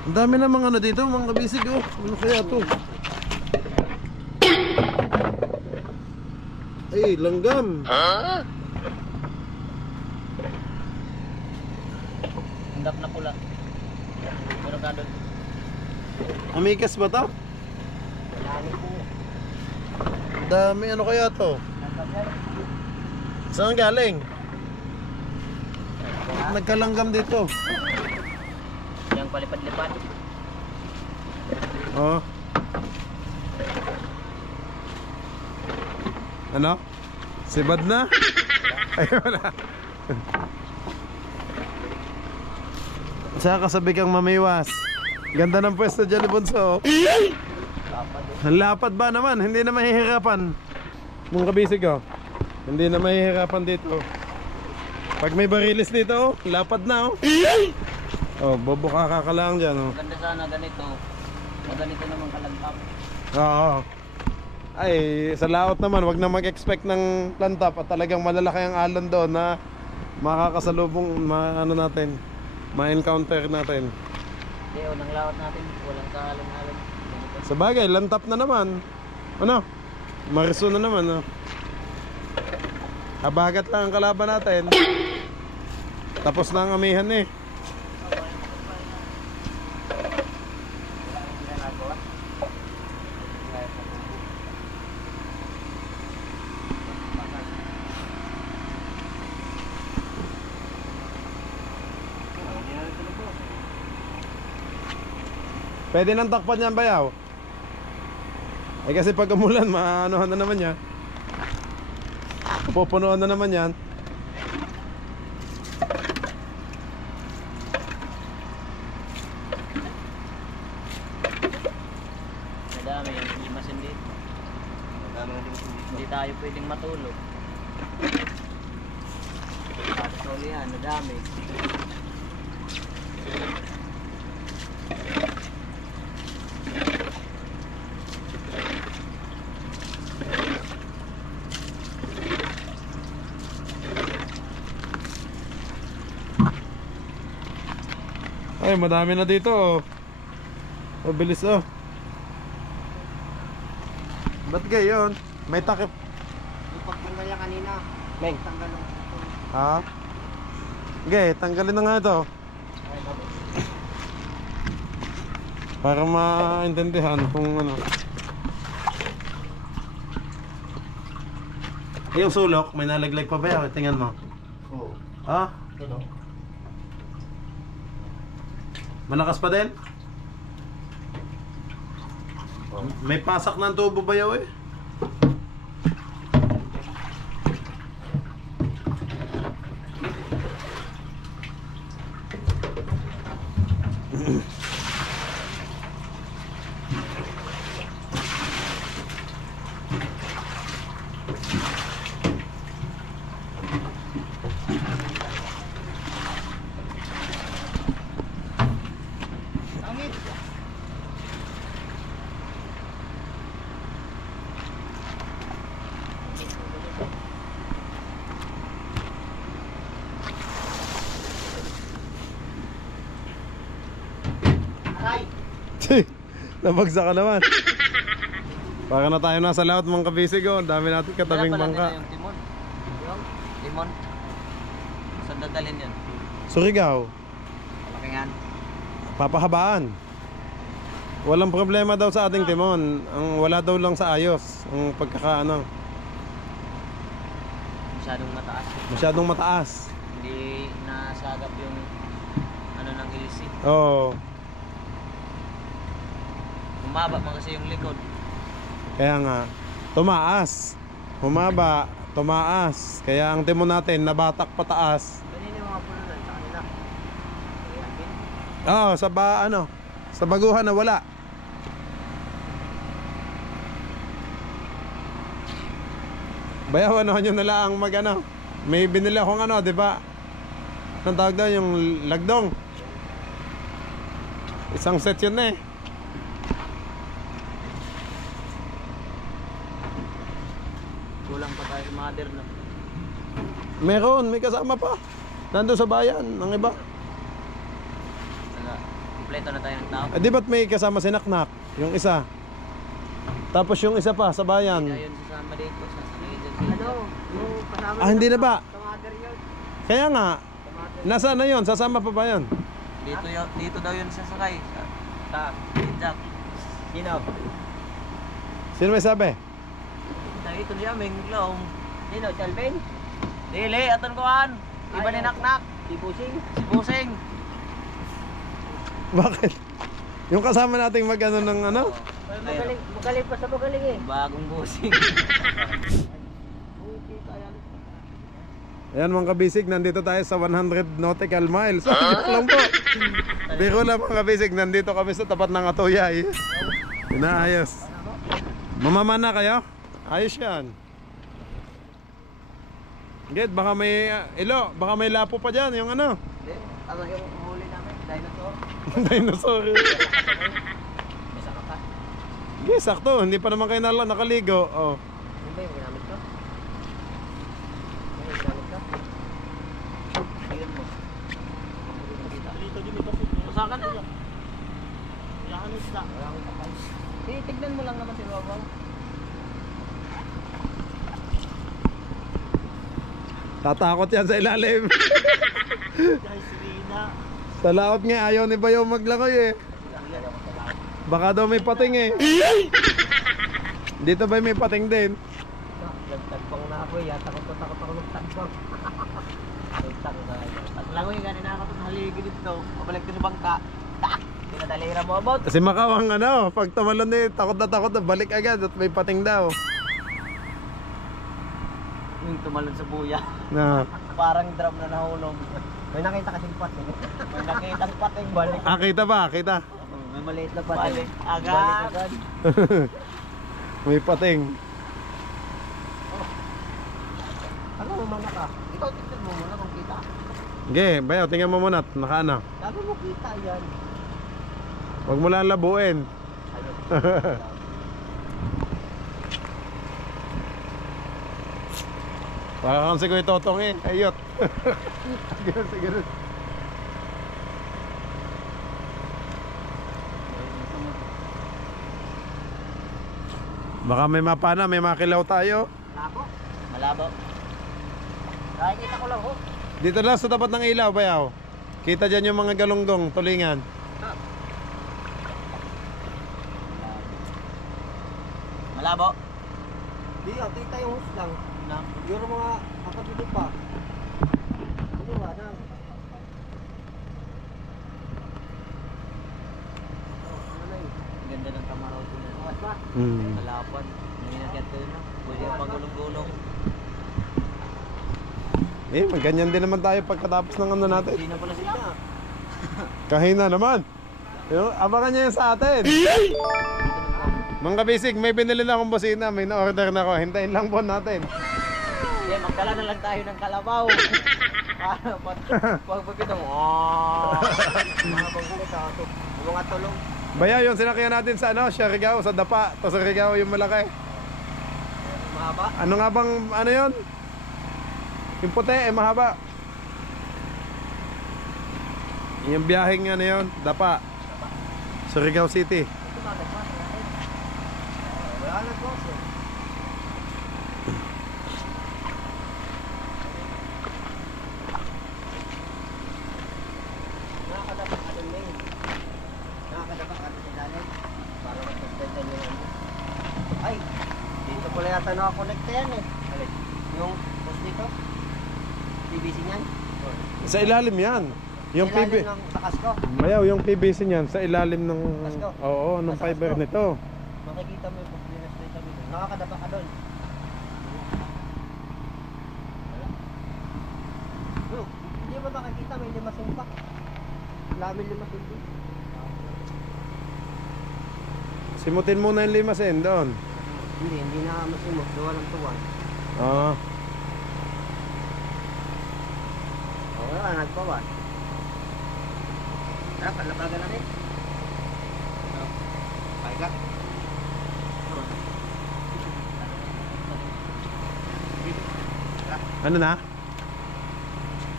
Ang dami na mga ano dito, mga kabisig o. Ano kaya to? Ay, langgam. Handap na pula. Meron ka doon. Amikas ba to? Ang dami, ano kaya to? Saan galing? Nagkalanggam dito. Yang palipad-lipad. Oh. Ano? Sibad na? Ay, wala. Saka kasabi kang mamiwas. Ganda ng pwesto dyan ni Bunso. Ang lapad ba naman? Hindi na mahihirapan. Mong kabisig oh. Hindi na mahihirapan dito. Pag may barilis dito oh, lapad na oh. Oh, bobo ka lang dyan oh. Maganda sana ganito. Ganito naman kalantap. Oo. Ay, sa laot naman, wag na mag-expect ng plantap at talagang malalaki ang alon doon na makakasalubong, ano natin, ma-encounter natin. Hindi, unang lawat natin, walang kaalon-alon. Sa bagay, lantap na naman. Ano? Mariso na naman. Oh. Habagat lang ang kalaban natin. Tapos na ang amihan eh. Pwede nang takpan yan, bayaw. Eh kasi pag umulan, maanuhan na naman yan. Pupunuan na naman yan. Madami yung limasin dito. Hindi tayo pwedeng matulog. Tapos uli yan, madami. Ay, madami na dito oh. Mabilis oh. Ba't gayon? May takip. Yung pagtanggal niya kanina. Meng. Tanggal ng Ha? Okay, tanggalin na nga ito. Para maintindihan kung ano. Yung sulok, may nalaglag pa ba yan? Tingnan mo. Oo. Ha? Ito. Malakas pa din? May pasak na ang tubo bayaw eh. Nabagsak ka naman. Para na tayo nasa laot mga kabisig oh. Dami natin katabing bangka. Yung timon. Yung timon. Saan dadalhin yan? Surigao. Palakingan. Papahabaan. Walang problema daw sa ating timon. Ang wala daw lang sa ayos. Ang pagkakaano. Masyadong mataas. Masyadong mataas. Hindi nasagap yung ano ng ilisi. Oo. Humaba man kasi yung likod. Kaya nga, tumaas. Humaba, tumaas. Kaya ang timon natin nabatak pataas. Kanina yung mga puno sa kanila. Ayan din. Oo, sa baguhan na wala. Bayaw, ano nyo na lang mag ano. May binili akong ano, di ba? Anong tawag daw, yung lagdong. Isang set yun na eh. Kulang pa tayo mother na. Meron, may kasama pa. Nandun sa bayan, ang iba. Saka, kompleto na tayo ng tao. Di ba't may kasama si Naknak? Yung isa. Tapos yung isa pa sa bayan. Hindi na yun sasama dito sa agency. Ano? Yung kasama Ah, hindi na ba? sa mother yun. Kaya nga, nasaan na yun? Sasama pa ba yun? Dito daw yun sasakay. Sa Jack. Sino? Sino may sabi? Dito niya, Menglong. Sino? Chalvin? Dili, aton kuhan. Iba ni Naknak. Si Busing? Si Busing. Bakit? Yung kasama nating mag ano ng ano? Magaling pa sa magaling eh. Bagong Busing. Ayan mga kabisig, nandito tayo sa 100 nautical miles. Joke lang po. Biro lang mga kabisig, nandito kami sa tapat ng Atuyay. Inaayos. Mamamana kayo? Ayos yan. Get, baka may baka may lapo pa dyan, yung ano. Ano yung huli namin? Dinosaur? Dinosaur. May saka pa. Okay, sakto, hindi pa naman kayo nakaligo. Oh. Ano ba yung ginamit ko? Ano yung ginamit ko? Ayun mo. Dito din ito. Masakan na yan. Yakan isda. Wala akong kapal. Tignan mo lang naman si Wawaw. Tatakot yan sa ilalim. Guys, Rina. Sa laot nga, ayaw ni Bayo maglangoy eh. Baka daw may pating eh. Dito ba may pating din? Nagtagpang na ako eh. Takot ako ng tagpang. Nagtagpang na ako. At langoy nga na ako itong haligi dito. Pabalik ko sa bangka. Tak! Pinadalira mo about. Kasi makawang ano, pag tumalon eh, takot na balik agad at may pating daw. Yung tumalon sa buya. Na, Parang drum na nahulog. May nakita kasing pating. May nakitang pating balik. kita ba? Kita. May maliit na pating. Balik agad. Balik agad. May pating. Ano mo mana ka? Ikaw tignan mo muna kung kita. Okay, Bayo, tingnan mo muna. Nakaana. Sabi mo kita yan. Huwag mo lang labuin. Para kang sigoy totong eh. Ayot. Siguro. Baka may mapana, may makilaw tayo. Labo. Malabo. Nakikita ko lang ho. Dito lang sa tapat ng ilaw, Bayaw. Kita dyan yung mga galunggong, tulingan. Malabo. Di, kita yung hus lang. Yung mga kapatid pa. Ano ba na? Ganda ng kamaraw ko na. Awas ba? Kalapan. Nanginagyan ko na. Pwede yung pagulong-gulong. Eh, magganyan din naman tayo pagkatapos ng ano natin. Hindi na pala sila. Kahina naman. Yung, abangan niya yung sa atin. Mga kabisig, may binili na akong busina. May na-order na ako. Hintayin lang po natin. Yeah, magdala na lang tayo ng kalabaw. Pag pagpitong, mga pagkulit ako. Mga tulong. Bayaw, yung sinakyan natin sa ano, Siargao, sa Dapa. To sa Siargao yung malaki. Mahaba. Ano nga bang, ano yun? Yung puti, mahaba. Yung biyaheng ano yun, Dapa. Siargao City. Wala na po. Nakakadapak ka dun eh. Nakakadapak ka dun ilalim. Para mag-contentan yung ano. Ay! Dito pala yata nakakonect yan eh. Yung post dito. PVC niyan. Sa ilalim yan. Yung Ilalim PB... ng takas ko. Bayaw, yung PVC niyan sa ilalim ng... Kasko. Oo, ng Sa fiber kasko. nito. Makikita mo yung post dito. Nakakadapak ka dun. Bro, hindi mo makikita may limasin pa. Lamin limasin pa. Simutin muna yung limasin doon. Hindi na masimot. Gawa ng tuwan. Oo. Oo nga, nagpawan. Ah, palabagan natin. Paiga. Ano na?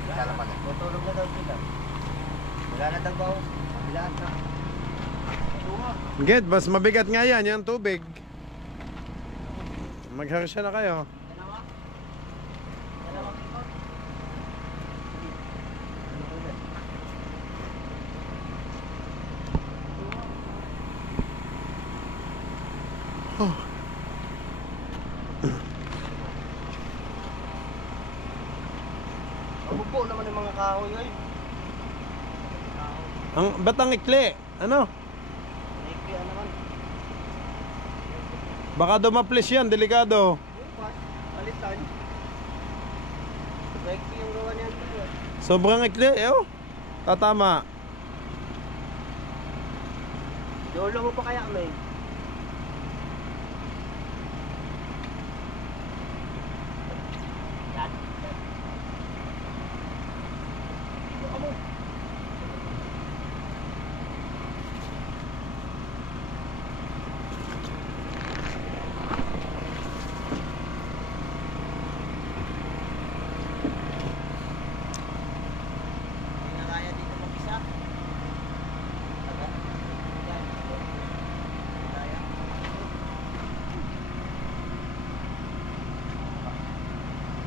Lalaban na. Tutulog na daw sila. Wala na daw baw. Kabilaan na. Get, mas mabigat nga yan, yung tubig. Magharsya na kayo. Mabubo naman yung mga kahoy ay. Ba't ang ikli? Ano? Kaya naman. Baka dumaplis yan, delikado. Bukas, alitan. Baiki yung gawa niyan. Sobrang ikli, oh. Tatama. Dolo mo pa kaya, May? Yan. Amo. Hindi na kaya dito mag-isa.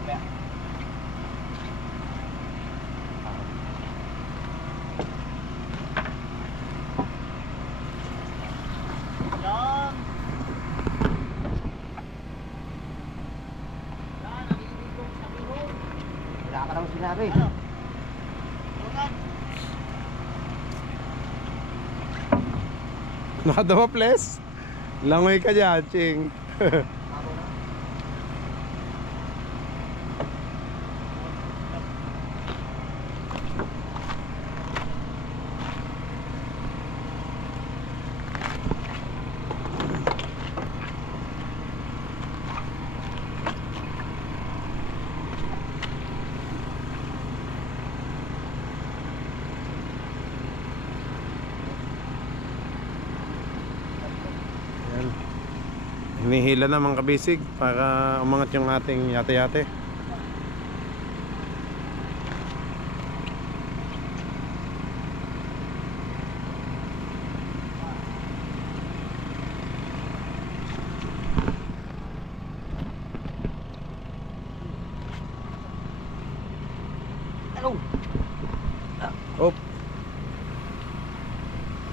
Yan. Yan, ang ibig kong sabihin. Wala ka naman sinabi. Ano? Tungan. Nakadumaplis? Langoy ka dyan, Ching. Ako na. Yan. Hinihila na mga kabisig para umangat yung ating yate-yate. Ano? Op.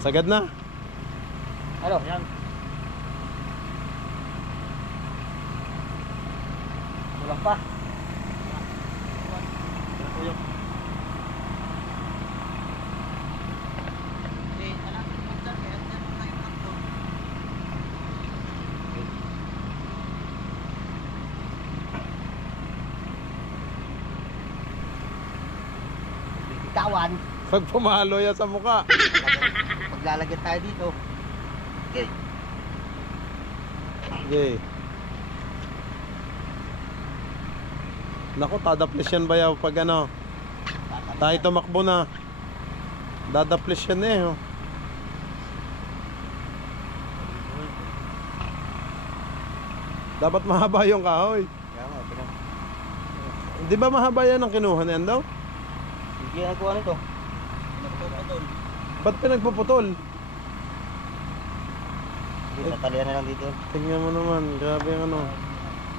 Sagad na. Ano? Yan. Kulang pa. Kulang. Bitawan. Pag pumalo yan sa mukha. Maglalagyan tayo dito. Okay. Okay. Naku, dadaplis yan bayaw pag ano. Tayo tumakbo na. Dadaplis yan eh. Oh. Dapat mahaba yung kahoy. Kaya nga, pinag... Di ba mahaba yan ang kinuha na yan daw? Hindi na kuha nito. Ba't pinagpuputol? Hindi, tatalian na lang dito. Tingnan mo naman, grabe yung ano.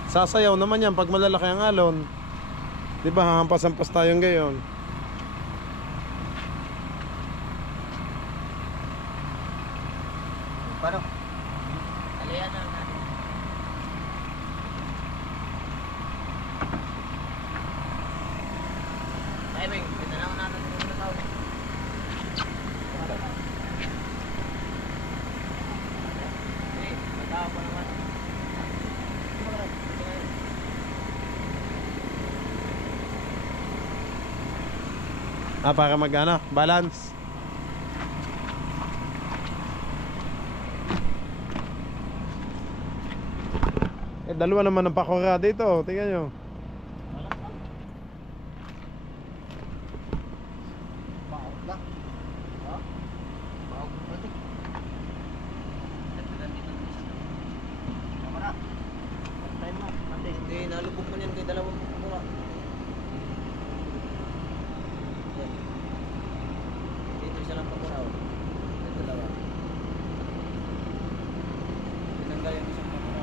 Sasayaw naman yan pag malalaki ang alon. Di ba hahampas-hampas tayong gayon? Paano? Talian na natin. Ay, Bing, pinanaw natin kung ano tawag. Eh, matao pa naman. Ah, para mag ano, balance. dalawa naman ang pakura dito. Tingnan nyo. Hindi, nalubog mo yan kay dalawang kukuha. Yan. Dito isa lang kukuha. Ito dalawa. Tinanggal yung isang kukuha.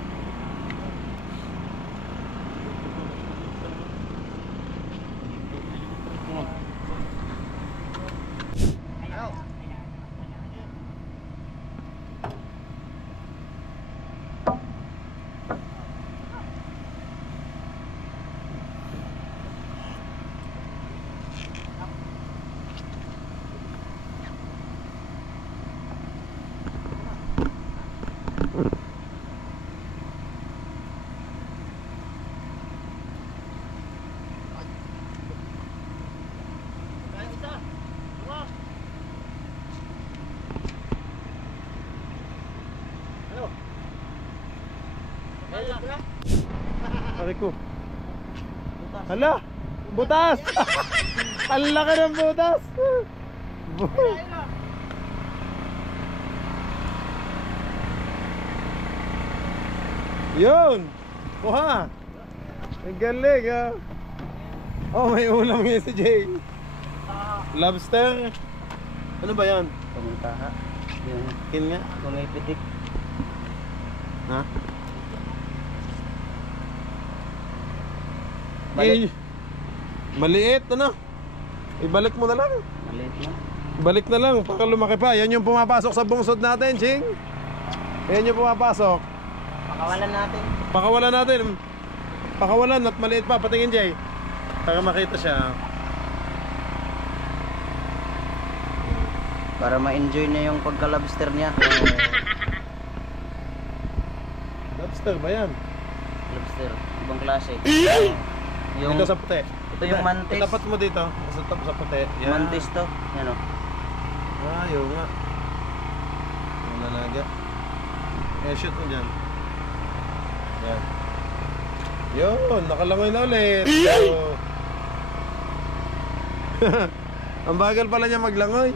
Pare ko. Hala! Butas! Ang laki ng butas! Yun! Kuha! Ang galing ah! Oh, may ulam ngayon si Jay. Lobster? Ano ba yan? Pamuntaha. Yung Kin nga? pumipitik. Ha? Balik. Maliit ano? Ibalik mo na lang. Maliit na. Balik na lang para lumaki pa. Yan yung pumapasok sa bungsod natin, Ching. Yan yung pumapasok. Pakawalan natin. Pakawalan natin. Pakawalan at maliit pa. Patingin, Jay. Para makita siya. Para ma-enjoy na yung pagka-lobster niya. Lobster ba yan? Lobster. Ibang klase. Yung, Ito sa puti. ito yung mantis. Tapat mo dito. Sa puti. Yan. Mantis to. Yan o. Ah, yun nga. Yung nanaga. Eh, shoot mo dyan. Yan. Yun, nakalangoy na ulit. So, ang bagal pala niya maglangoy.